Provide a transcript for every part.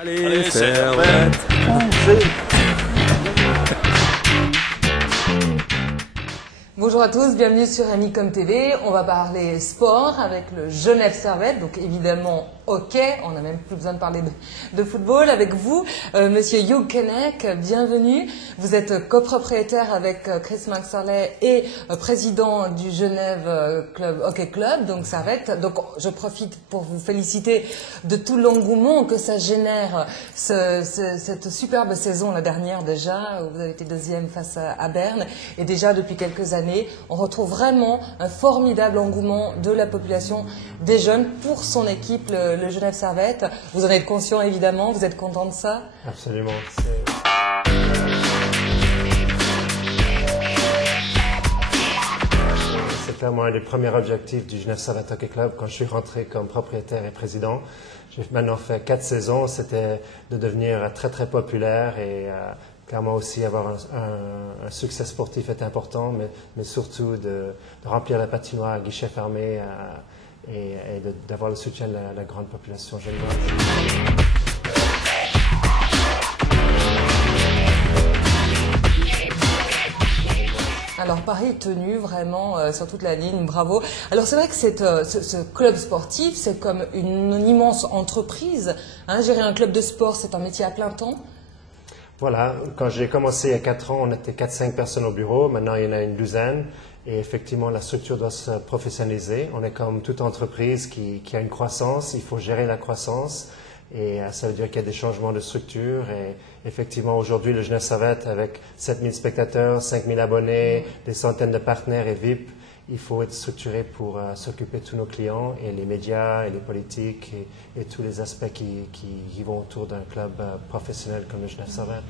Allez, Servette. Bonjour à tous, bienvenue sur Amicom TV. On va parler sport avec le Genève Servette, donc évidemment hockey. On n'a même plus besoin de parler de football. Avec vous, Monsieur Hugh Kennec, bienvenue. Vous êtes copropriétaire avec Chris McSorley et président du Genève Hockey Club, donc Servette. Donc je profite pour vous féliciter de tout l'engouement que ça génère cette superbe saison, la dernière déjà. Vous avez été deuxième face à Berne et déjà depuis quelques années, on retrouve vraiment un formidable engouement de la population des jeunes pour son équipe, le Genève Servette. Vous en êtes conscient évidemment, vous êtes content de ça? Absolument. C'est clairement un des premiers objectifs du Genève Servette Hockey Club quand je suis rentré comme propriétaire et président. J'ai maintenant fait 4 saisons, c'était de devenir très très populaire et clairement aussi avoir un succès sportif est important, mais surtout de remplir la patinoire à guichet fermé et d'avoir le soutien de la grande population genevoise. Alors Paris est tenu vraiment sur toute la ligne, bravo. Alors c'est vrai que ce club sportif, c'est comme une immense entreprise. Gérer un club de sport, c'est un métier à plein temps. Voilà, quand j'ai commencé il y a 4 ans, on était 4-5 personnes au bureau. Maintenant, il y en a une douzaine. Et effectivement, la structure doit se professionnaliser. On est comme toute entreprise qui a une croissance. Il faut gérer la croissance. Et ça veut dire qu'il y a des changements de structure. Et effectivement, aujourd'hui, le Genève Servette, avec 7000 spectateurs, 5000 abonnés, des centaines de partenaires et VIP, il faut être structuré pour s'occuper de tous nos clients et les médias et les politiques et tous les aspects qui vont autour d'un club professionnel comme le Genève Servette.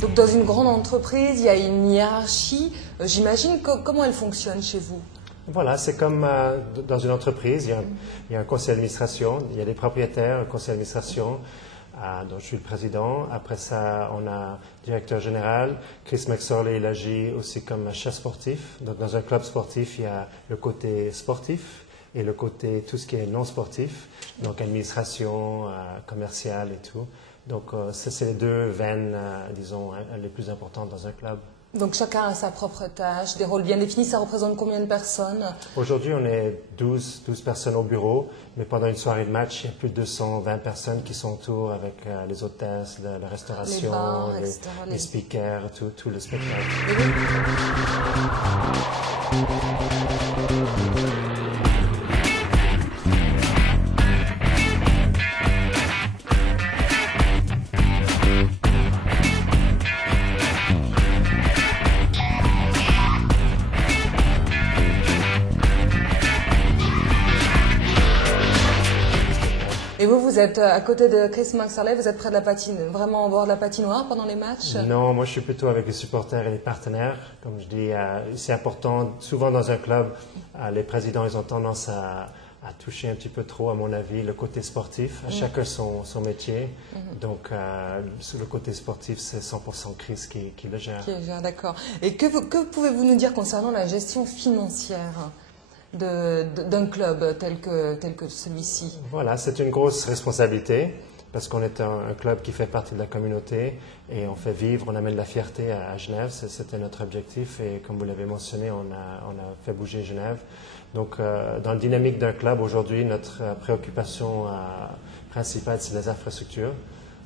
Donc dans une grande entreprise, il y a une hiérarchie. J'imagine comment elle fonctionne chez vous? Voilà, c'est comme dans une entreprise, il y a un conseil d'administration, il y a des propriétaires, un conseil d'administration dont je suis le président. Après ça, on a un directeur général. Chris McSorley, il agit aussi comme chef sportif. Donc dans un club sportif, il y a le côté sportif et le côté tout ce qui est non sportif, donc administration, commerciale et tout. Donc ça, c'est les deux veines, disons, les plus importantes dans un club. Donc chacun a sa propre tâche, des rôles bien définis. Ça représente combien de personnes? Aujourd'hui, on est 12 personnes au bureau, mais pendant une soirée de match, il y a plus de 220 personnes qui sont autour avec les hôtesses, la restauration, les speakers, tout le spectacle. Et vous êtes à côté de Chris McSorley, vous êtes près de la patine, vraiment au bord de la patinoire pendant les matchs? Non, moi je suis plutôt avec les supporters et les partenaires. Comme je dis, c'est important. Souvent dans un club, les présidents ils ont tendance à toucher un petit peu trop, à mon avis, le côté sportif. Chacun son métier. Donc le côté sportif, c'est 100% Chris qui le gère. Qui le gère, d'accord. Et que pouvez-vous nous dire concernant la gestion financière d'un club tel que celui-ci? Voilà, c'est une grosse responsabilité parce qu'on est un club qui fait partie de la communauté et on fait vivre, on amène la fierté à Genève. C'était notre objectif et comme vous l'avez mentionné, on a fait bouger Genève. Donc, dans la dynamique d'un club, aujourd'hui, notre préoccupation principale, c'est les infrastructures.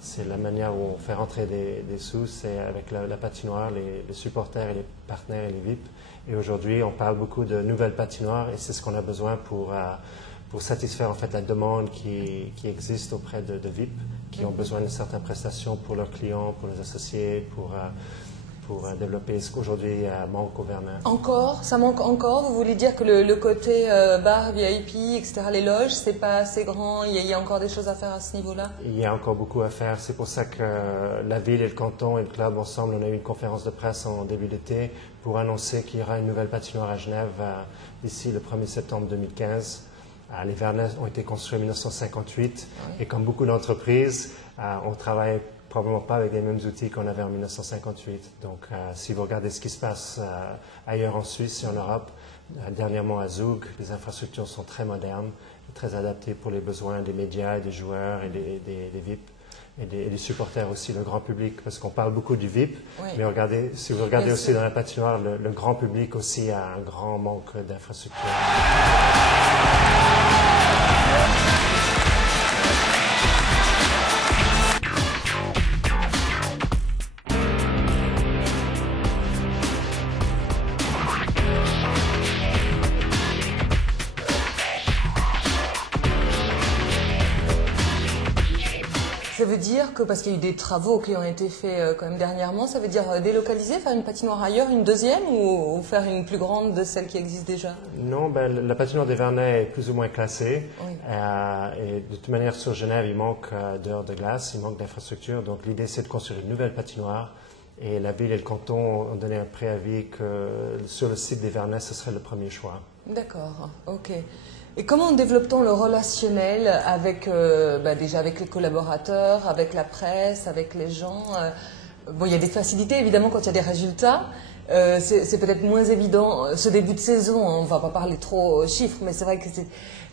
C'est la manière où on fait rentrer des sous, c'est avec la patinoire, les supporters et les partenaires et les VIP. Et aujourd'hui, on parle beaucoup de nouvelles patinoires et c'est ce qu'on a besoin pour satisfaire en fait la demande qui existe auprès de VIP qui ont besoin de certaines prestations pour leurs clients, pour les associés, pour développer ce qu'aujourd'hui manque au Vernet. Encore? Ça manque encore? Vous voulez dire que le côté bar, VIP, etc., les loges, c'est pas assez grand, il y a encore des choses à faire à ce niveau-là? Il y a encore beaucoup à faire. C'est pour ça que la ville et le canton et le club ensemble, on a eu une conférence de presse en début d'été pour annoncer qu'il y aura une nouvelle patinoire à Genève d'ici le 1er septembre 2015. Les Vernets ont été construits en 1958 et comme beaucoup d'entreprises, on travaille probablement pas avec les mêmes outils qu'on avait en 1958. Donc, si vous regardez ce qui se passe ailleurs en Suisse et en Europe, dernièrement à Zug, les infrastructures sont très modernes, très adaptées pour les besoins des médias, des joueurs et des VIP. Et des supporters aussi, le grand public, parce qu'on parle beaucoup du VIP, oui. Mais regardez, si vous regardez aussi dans la patinoire, le grand public aussi a un grand manque d'infrastructures. Ça veut dire que, parce qu'il y a eu des travaux qui ont été faits quand même dernièrement, ça veut dire délocaliser, faire une patinoire ailleurs, une deuxième, ou faire une plus grande de celle qui existe déjà? Non, la patinoire des Vernets est plus ou moins classée. Oui. Et de toute manière, sur Genève, il manque d'heures de glace, il manque d'infrastructures. Donc l'idée, c'est de construire une nouvelle patinoire. Et la ville et le canton ont donné un préavis que sur le site des Vernets, ce serait le premier choix. D'accord, ok. Et comment développe-t-on le relationnel avec, déjà avec les collaborateurs, avec la presse, avec les gens? Bon, il y a des facilités évidemment quand il y a des résultats. C'est peut-être moins évident ce début de saison. On ne va pas parler trop chiffres, mais c'est vrai que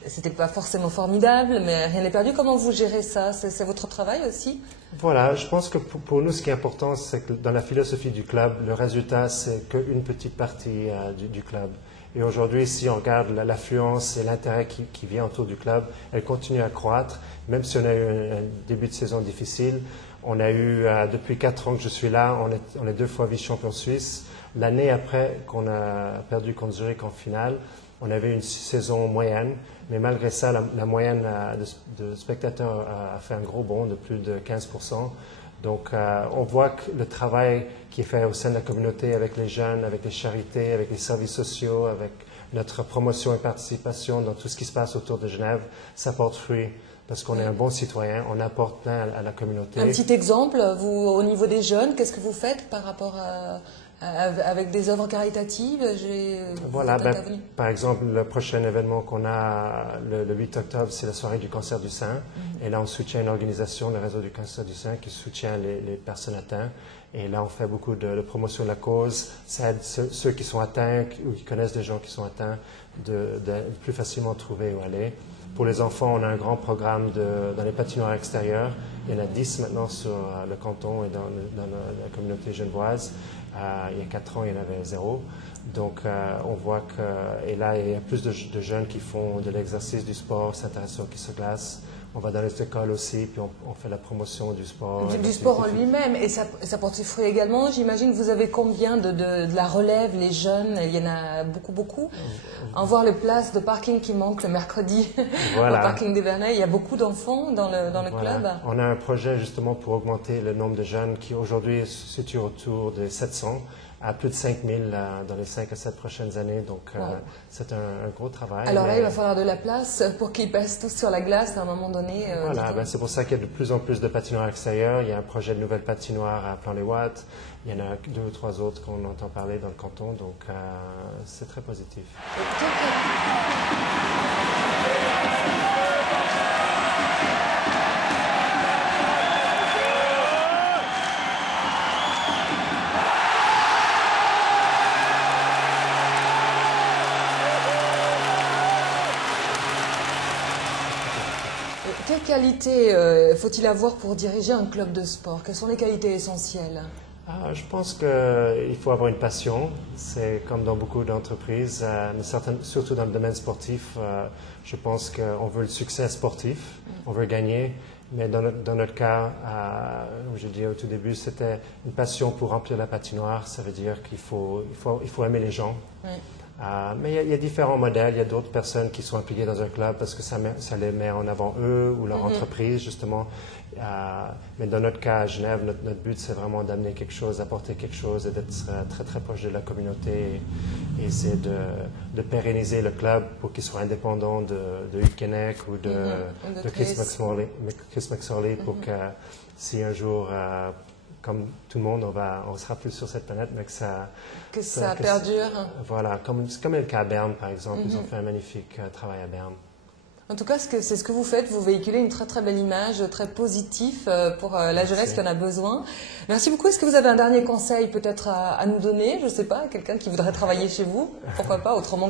c'était pas forcément formidable, mais rien n'est perdu. Comment vous gérez ça? C'est votre travail aussi? Voilà, je pense que pour nous, ce qui est important, c'est que dans la philosophie du club, le résultat, c'est qu'une petite partie du club. Et aujourd'hui, si on regarde l'affluence et l'intérêt qui vient autour du club, elle continue à croître, même si on a eu un début de saison difficile. On a eu, depuis 4 ans que je suis là, on est 2 fois vice-champion suisse. L'année après qu'on a perdu contre Zurich en finale, on avait une saison moyenne, mais malgré ça, la moyenne de spectateurs a fait un gros bond de plus de 15%. Donc, on voit que le travail qui est fait au sein de la communauté avec les jeunes, avec les charités, avec les services sociaux, avec notre promotion et participation dans tout ce qui se passe autour de Genève, ça porte fruit. Parce qu'on est un bon citoyen, on apporte plein à la communauté. Un petit exemple, vous, au niveau des jeunes, qu'est-ce que vous faites par rapport avec des œuvres caritatives? Voilà, par exemple, le prochain événement qu'on a le 8 octobre, c'est la soirée du cancer du sein. Et là, on soutient une organisation, le réseau du cancer du sein, qui soutient les personnes atteintes. Et là, on fait beaucoup de promotion de la cause. Ça aide ceux qui sont atteints ou qui connaissent des gens qui sont atteints de plus facilement trouver où aller. Pour les enfants, on a un grand programme dans les patinoires extérieures. Il y en a 10 maintenant sur le canton et dans la communauté genevoise. Il y a 4 ans, il y en avait 0. Donc, on voit que... Et là, il y a plus de jeunes qui font de l'exercice, du sport, s'intéressent au hockey sur glace. On va dans les écoles aussi, puis on fait la promotion du sport. Du sport en lui-même, et ça porte ses fruits également. J'imagine, vous avez combien de la relève, les jeunes? Il y en a beaucoup. En voir les places de parking qui manquent le mercredi voilà. Au parking des Vernets, il y a beaucoup d'enfants dans le voilà. club. On a un projet justement pour augmenter le nombre de jeunes qui aujourd'hui se situe autour de 700 à plus de 5000 dans les 5 à 7 prochaines années. Donc, c'est un gros travail. Alors là, il va falloir de la place pour qu'ils passent tous sur la glace à un moment donné. Voilà, c'est pour ça qu'il y a de plus en plus de patinoires extérieures. Il y a un projet de nouvelle patinoire à Plan-les-Ouates. Il y en a 2 ou 3 autres qu'on entend parler dans le canton. Donc, c'est très positif. Quelles qualités faut-il avoir pour diriger un club de sport? Quelles sont les qualités essentielles? Je pense qu'il faut avoir une passion. C'est comme dans beaucoup d'entreprises, surtout dans le domaine sportif. Je pense qu'on veut le succès sportif, on veut gagner. Mais dans notre cas, comme je disais au tout début, c'était une passion pour remplir la patinoire. Ça veut dire qu'il faut aimer les gens. Oui. Mais il y a différents modèles. Il y a d'autres personnes qui sont impliquées dans un club parce que ça les met en avant eux ou leur entreprise, justement. Mais dans notre cas à Genève, notre but, c'est vraiment d'amener quelque chose, d'apporter quelque chose et d'être très, très proche de la communauté et essayer de pérenniser le club pour qu'il soit indépendant de Hülkenec ou de Chris McSorley pour que si un jour... comme tout le monde, on sera plus sur cette planète, mais que ça perdure. Voilà, comme le cas à Berne, par exemple. Ils ont fait un magnifique travail à Berne. En tout cas, c'est ce que vous faites. Vous véhiculez une très très belle image, très positive pour la jeunesse qui en a besoin. Merci beaucoup. Est-ce que vous avez un dernier conseil peut-être à nous donner? Je ne sais pas, quelqu'un qui voudrait travailler chez vous? Pourquoi pas, autrement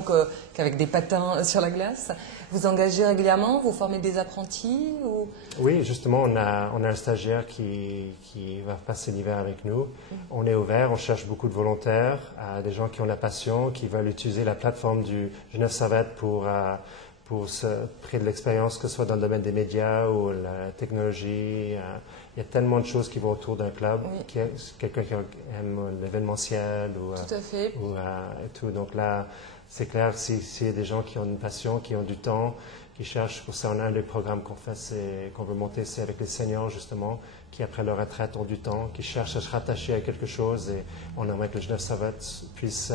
qu'avec des patins sur la glace? Vous engagez régulièrement? Vous formez des apprentis ou... Oui, justement, on a un stagiaire qui va passer l'hiver avec nous. On est ouvert, on cherche beaucoup de volontaires, des gens qui ont la passion, qui veulent utiliser la plateforme du Genève Servette pour se créer de l'expérience, que ce soit dans le domaine des médias ou la technologie. Il y a tellement de choses qui vont autour d'un club. Oui. Quelqu'un qui aime l'événementiel tout à fait. Et tout. Donc là, c'est clair, s'il y a des gens qui ont une passion, qui ont du temps, qui cherchent, pour ça, un des programmes qu'on fait, qu'on veut monter, c'est avec les seniors, justement, qui, après leur retraite, ont du temps, qui cherchent à se rattacher à quelque chose. Et on aimerait que le Genève Servette puisse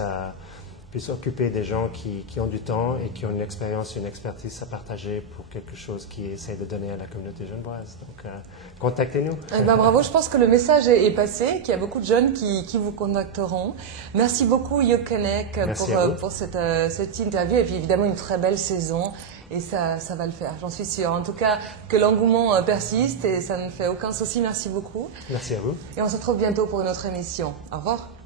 occuper des gens qui ont du temps et qui ont une expérience, une expertise à partager pour quelque chose qui essaie de donner à la communauté genevoise. Donc, contactez-nous. Eh ben, bravo, je pense que le message est passé, qu'il y a beaucoup de jeunes qui vous contacteront. Merci beaucoup, Jokenek, pour cette interview et puis évidemment une très belle saison. Et ça va le faire, j'en suis sûre. En tout cas, que l'engouement persiste et ça ne fait aucun souci. Merci beaucoup. Merci à vous. Et on se retrouve bientôt pour une autre émission. Au revoir.